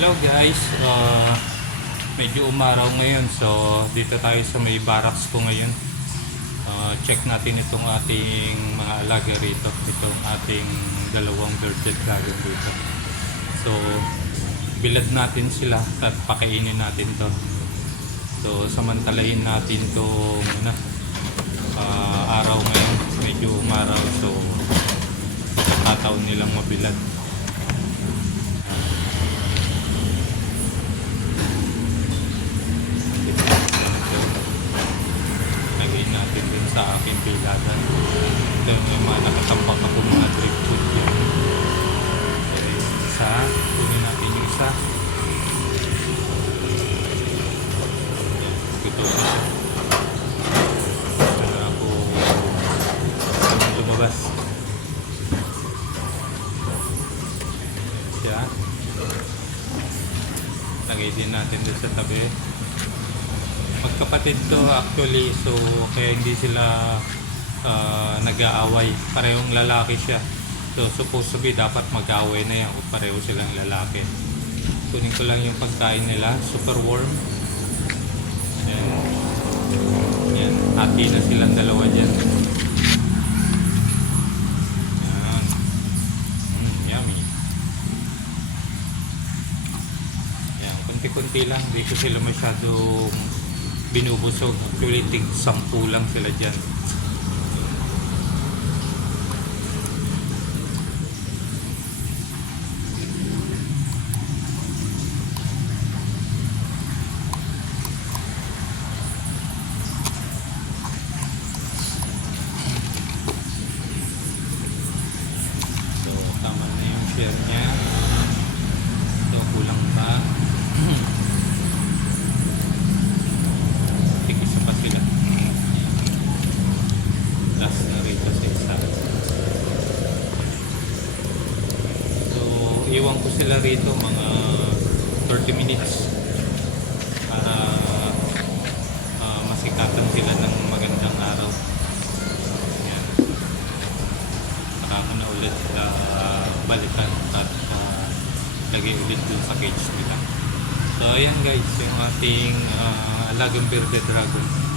Hello guys, medyo umaraw ngayon, so dito tayo sa may barracks ko ngayon. Check natin itong ating mga alaga rito, itong ating dalawang bearded dragon dito. So bilad natin sila at pakainin natin to. So samantalahin natin itong araw ngayon, medyo umaraw, so pagkakataon nilang mabilad. Natin din sa aking piladan. Ito yung mga nakatampak ako mga drip food yun. Okay, isa. Kunin natin yung isa. Ito na siya. Para ako lumabas. Siya. Lagay din natin din sa tabi. Magkapatid to actually, so kaya hindi sila nag-aaway. Parehong lalaki siya, so supposed to be dapat mag-aaway na yan kung pareho silang lalaki. Kunin ko lang yung pagkain nila, super warm. Yan, hati na silang dalawa dyan. Yan. Yummy. Yan, kunti-kunti lang, hindi ko sila masyadong binubusog. Actually, 10 lang sila dyan. So, tama na yung share niya. So, kulang pa. Last na rito sa isa. So, iwan ko sila rito mga 30 minutes para masikatan sila ng magandang araw. Yan. Saka ko na ulit balikan at lagay ulit dun sa cage nila. So, ayan guys, yung ating alagang bearded dragon.